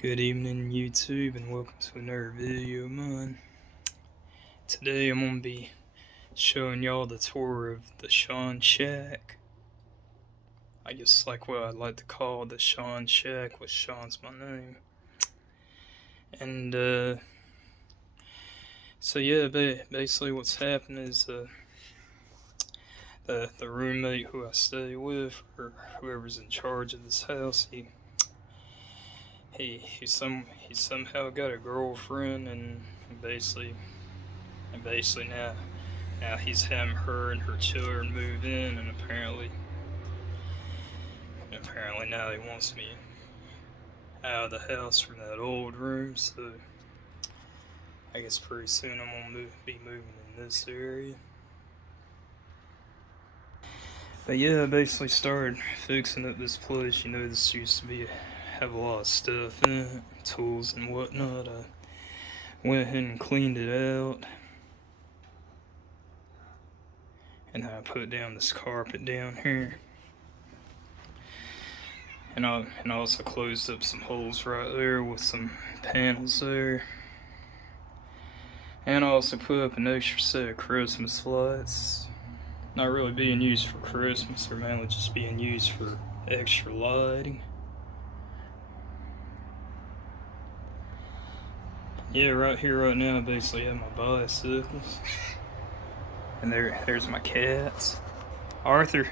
Good evening, YouTube, and welcome to another video of mine. Today I'm going to be showing y'all the tour of the Shawn Shack. I guess like what I'd like to call the Shawn Shack, which Shawn's my name. And so yeah, basically what's happened is the roommate who I stay with, or whoever's in charge of this house, he somehow got a girlfriend, and basically now he's having her and her children move in, and apparently now he wants me out of the house from that old room. So I guess pretty soon I'm gonna be moving in this area. But yeah, I basically started fixing up this place. You know, this used to have a lot of stuff in it, tools and whatnot. I went ahead and cleaned it out, and I put down this carpet down here, and I also closed up some holes right there with some panels there, and I also put up an extra set of Christmas lights. Not really being used for Christmas, they're mainly just being used for extra lighting. Yeah, right here, right now, I basically have my bicycles. And there's my cats. Arthur.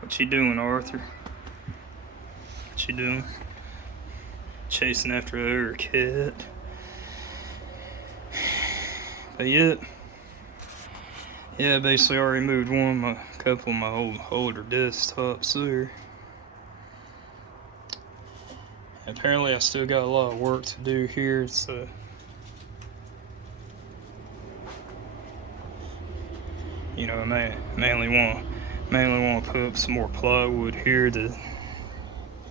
What you doing, Arthur? What you doing? Chasing after the other cat. But yeah, basically already moved a couple of my older desktops there. Apparently I still got a lot of work to do here, so you know, I mainly want to put up some more plywood here to,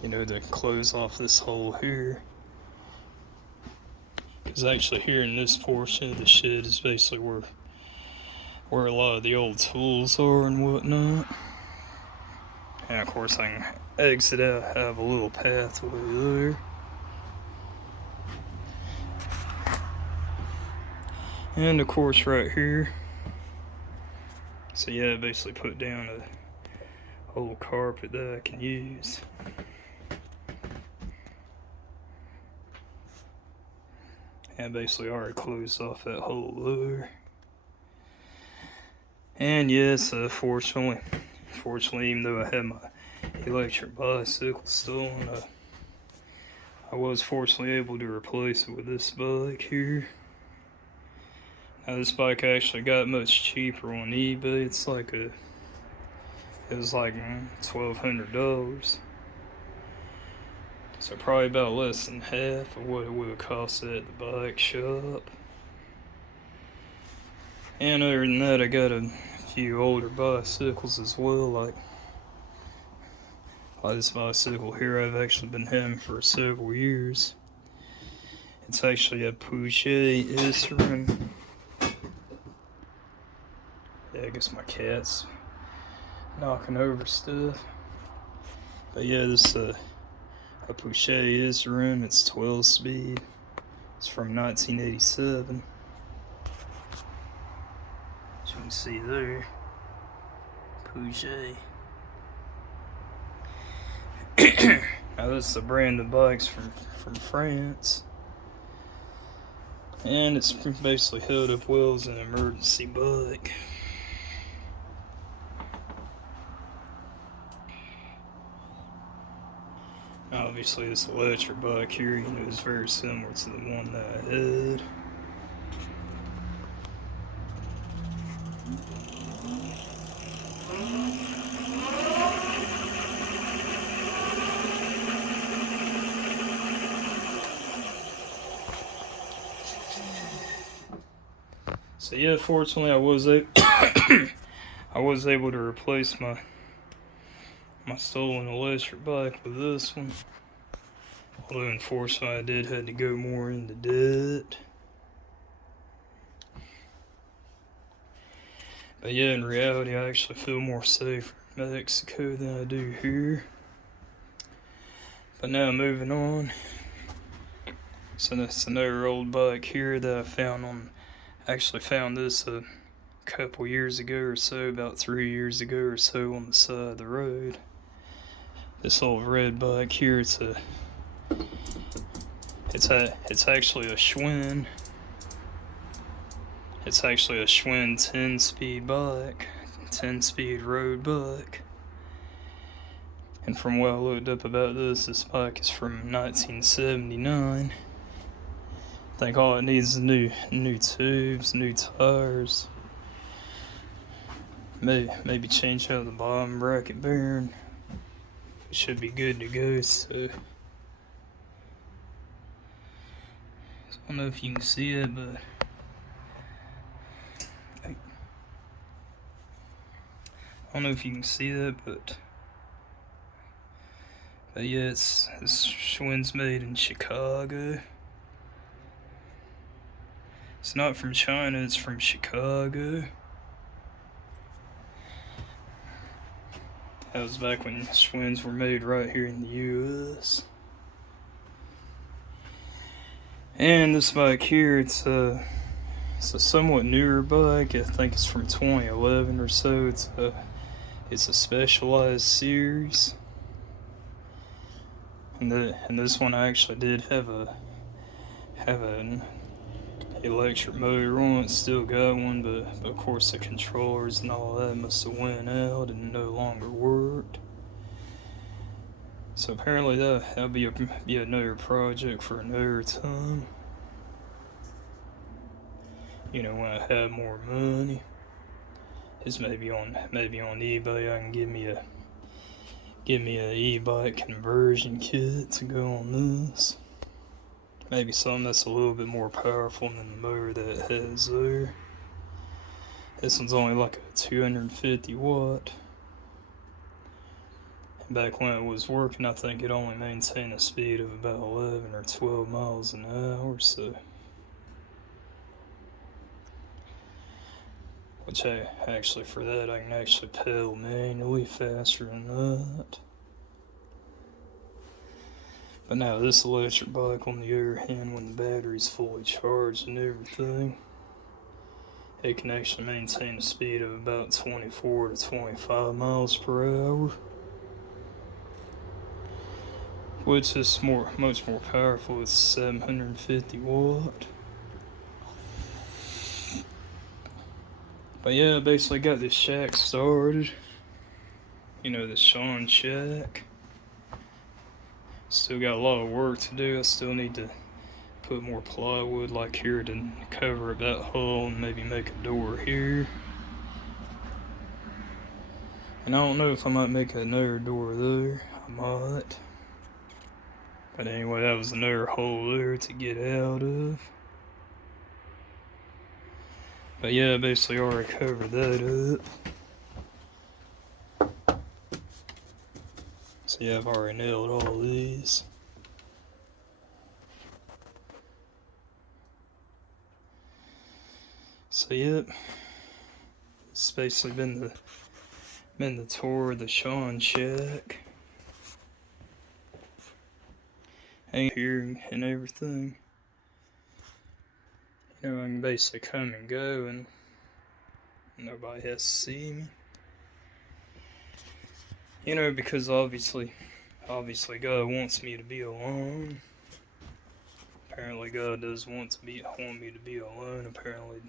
you know, to close off this hole here. Because actually here in this portion of the shed is basically where a lot of the old tools are and whatnot. And of course I can exit out, have a little pathway there. And of course right here. So yeah, I basically put down a whole carpet that I can use. And basically already closed off that hole there. And yes, fortunately, even though I had my electric bicycle stolen, I was fortunately able to replace it with this bike here. Now this bike actually got much cheaper on eBay. It was like $1,200. So probably about less than half of what it would have cost at the bike shop. And other than that, I got a few older bicycles as well, like this bicycle here I've actually been having for several years. It's actually a Pouchet S-Rim. Yeah, I guess my cat's knocking over stuff. But yeah, this a Pouchet S-Rim. It's 12 speed. It's from 1987. As you can see there, Pouchet. Now this is a brand of bikes from France, and it's basically held up well as an emergency bike. Obviously this electric bike here, you know, is very similar to the one that I had. So yeah, fortunately I was able to replace my stolen electric bike with this one. Although unfortunately I did have to go more into debt. But yeah, in reality I actually feel more safe Mexico than I do here. But now moving on. So that's another old bike here that I found actually found this a couple years ago or so, about 3 years ago or so, on the side of the road. This old red bike here, it's actually a Schwinn. It's actually a Schwinn 10-speed bike, 10-speed road bike. And from what I looked up about this bike is from 1979. I think all it needs is new tubes, new tires. Maybe change out the bottom bracket bearing. It should be good to go. So I don't know if you can see it, but I don't know if you can see that, but yeah, this Schwinn's made in Chicago. It's not from China, it's from Chicago. That was back when Schwinns were made right here in the US. And this bike here, it's a somewhat newer bike. I think it's from 2011 or so. It's a Specialized series. And this one actually did have an electric motor on it. Still got one, but of course the controllers and all that must have went out and no longer worked. So apparently that'll be another project for another time. You know, when I have more money. It's maybe on eBay I can give me a e-bike conversion kit to go on this. Maybe something that's a little bit more powerful than the motor that it has there. This one's only like a 250 watt. And back when it was working, I think it only maintained a speed of about 11 or 12 miles an hour, so. Which actually, for that, I can actually pedal manually faster than that. But now this electric bike, on the other hand, when the battery's fully charged and everything, it can actually maintain a speed of about 24 to 25 miles per hour. Which is much more powerful. It's 750 watt. But yeah, I basically got this shack started. You know, the Shawn Shack. Still got a lot of work to do. I still need to put more plywood like here to cover up that hole and maybe make a door here. And I don't know if I might make another door there. I might. But anyway, that was another hole there to get out of. But yeah, I basically already covered that up. So yeah, I've already nailed all these. So yep, it's basically been the tour of the Shawn Shack. And here and everything. You know, I can basically come and go and nobody has to see me. You know, because obviously God wants me to be alone. Apparently God does want me to be alone. Apparently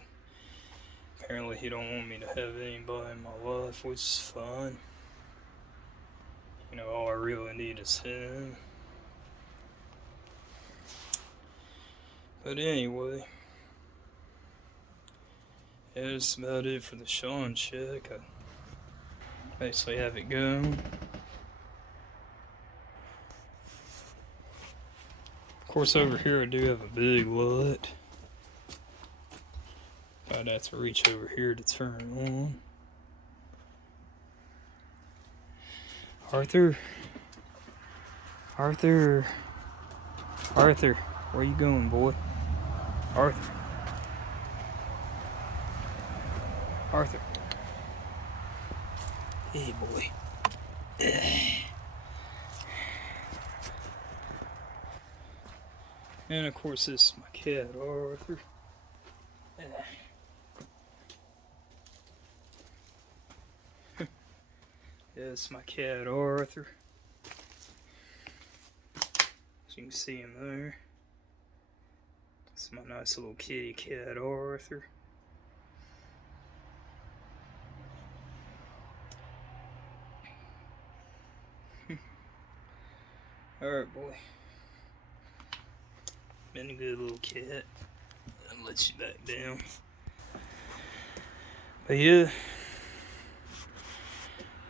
he don't want me to have anybody in my life, which is fine. You know, all I really need is him. But anyway, yeah, that's about it for the Shawn Shack. I basically have it going. Of course, over here I do have a big lot. I'd have to reach over here to turn it on. Arthur, where you going, boy? Arthur. Hey, boy. And of course, this is my cat, Arthur. That's my cat, Arthur. So you can see him there. It's my nice little kitty cat, Arthur. Alright, boy. Been a good little cat. I'll let you back down. But yeah,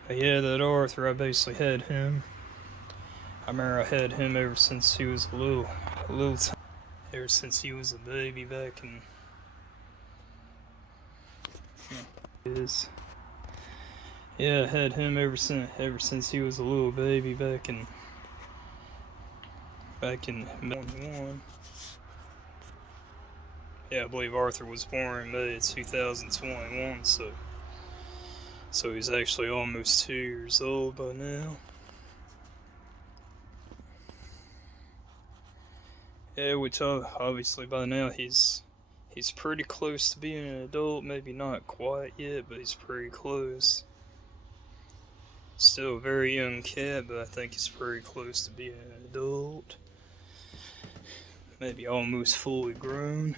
that Arthur, I basically had him. I remember I had him ever since he was a little time. Ever since he was a baby back in. Yeah, I had him ever since he was a little baby back in 21. Yeah, I believe Arthur was born in May of 2021, so he's actually almost 2 years old by now. Yeah, which obviously by now he's pretty close to being an adult. Maybe not quite yet, but he's pretty close. Still a very young cat, but I think he's pretty close to being an adult. Maybe almost fully grown.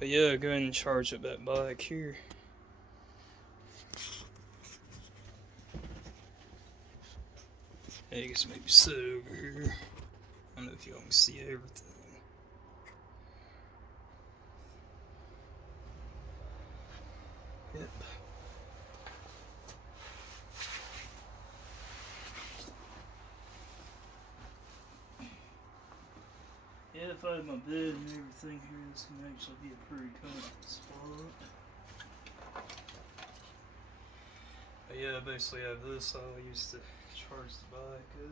But yeah, go ahead and charge up that bike here. I guess maybe sit over here. I don't know if y'all can see everything. Yep. Yeah, if I had my bed and everything here, this can actually be a pretty comfortable spot. But yeah, I basically have this I used to charge the bike up.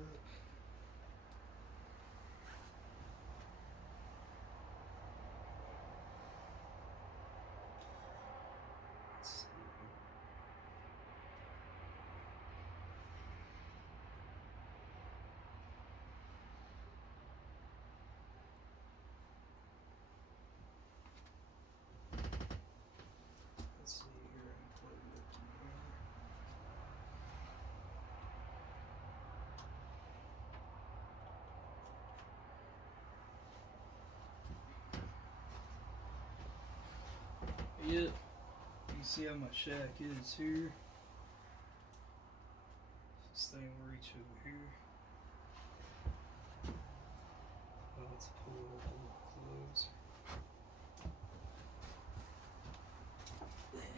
Let's see. Let's see here and plug it up to here. Yep, you can see how my shack is here. This thing will reach over here. Oh, let's pull it up a little closer. Yeah,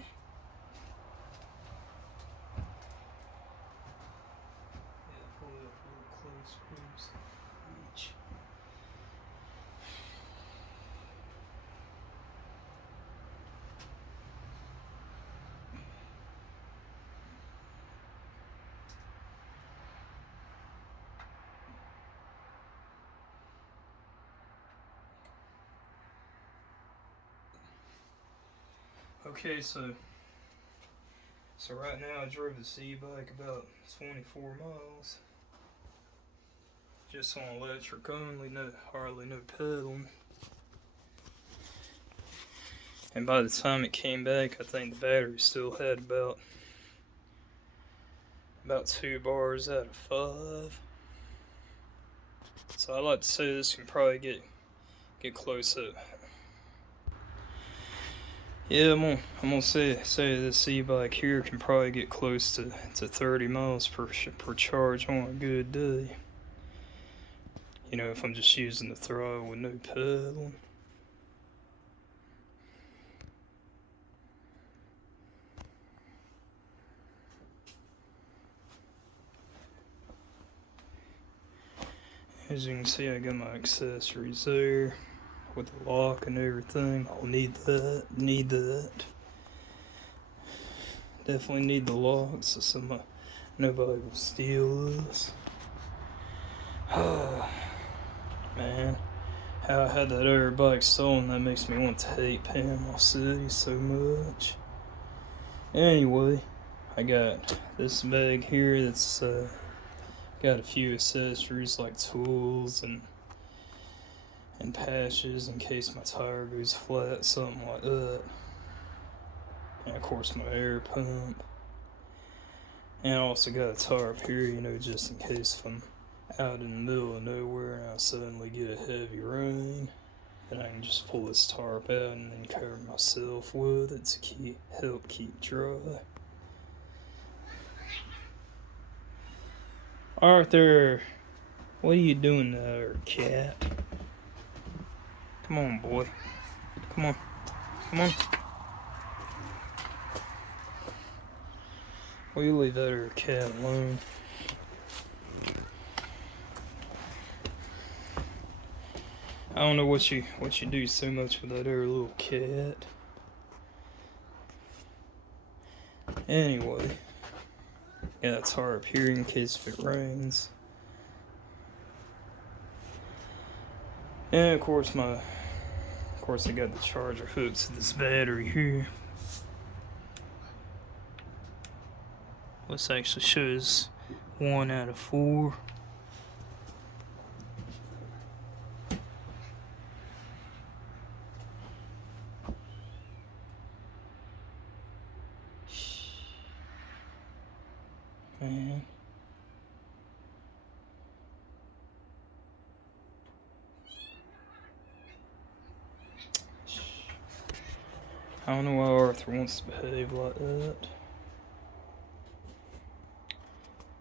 pull it up a little closer. Reach. Okay, so right now I drove the e-bike about 24 miles. Just on electric only, hardly no pedaling. And by the time it came back, I think the battery still had about 2 bars out of 5. So I like to say this can probably get close up. Yeah, I'm gonna say this e-bike here can probably get close to 30 miles per charge on a good day. You know, if I'm just using the throttle with no pedaling. As you can see, I got my accessories there with the lock and everything. I'll need that. Definitely need the lock so nobody will steal this. Man, how I had that other bike stolen, that makes me want to hate Panama City so much. Anyway, I got this bag here that's got a few accessories like tools and patches in case my tire goes flat, something like that. And of course my air pump. And I also got a tarp here, you know, just in case if I'm out in the middle of nowhere and I suddenly get a heavy rain, then I can just pull this tarp out and then cover myself with it to help keep dry. Arthur, what are you doing there, cat? Come on, boy. Come on. Come on. Will you leave that other cat alone? I don't know what you do so much with that other little cat. Anyway, got a tarp here in case if it rains. And of course I got the charger hooked to this battery here. This actually shows 1 out of 4. Man. I don't know why Arthur wants to behave like that.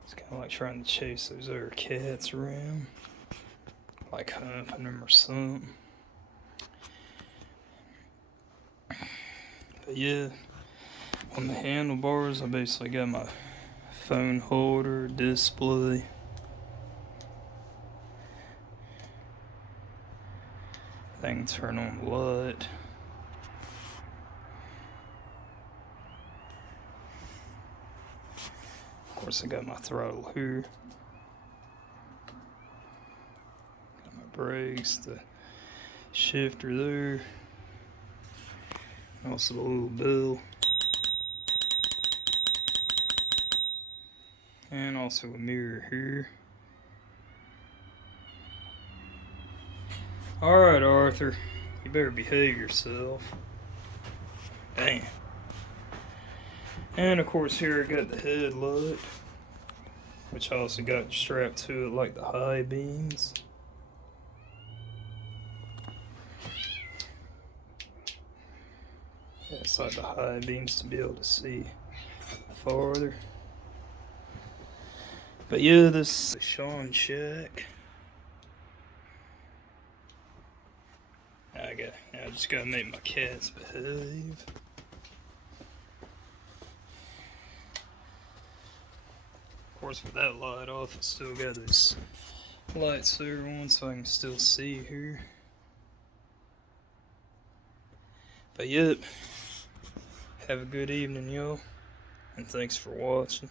It's kind of like trying to chase those other cats around, like humping them or something. But yeah, on the handlebars, I basically got my phone holder, display. I can turn on the light. Of course, I got my throttle here. Got my brakes, the shifter there. Also a little bell. And also a mirror here. Alright, Arthur. You better behave yourself. Damn. And of course here I got the headlight, which I also got strapped to it like the high beams. Yeah, it's like the high beams to be able to see farther. But yeah, this is the Shawn Shack. I just gotta make my cats behave. Of course, with that light off, I still got this lights there on so I can still see here. But yep, have a good evening, y'all, and thanks for watching.